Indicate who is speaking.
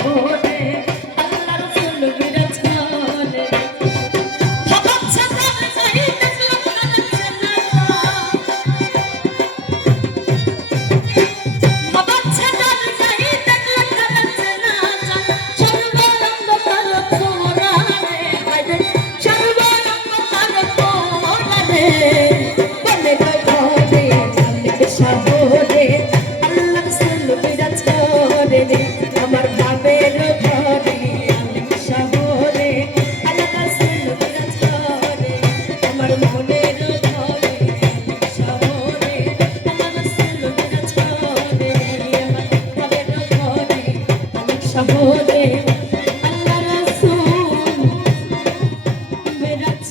Speaker 1: ভোরে আল্লাহ রাসূল বেরাজ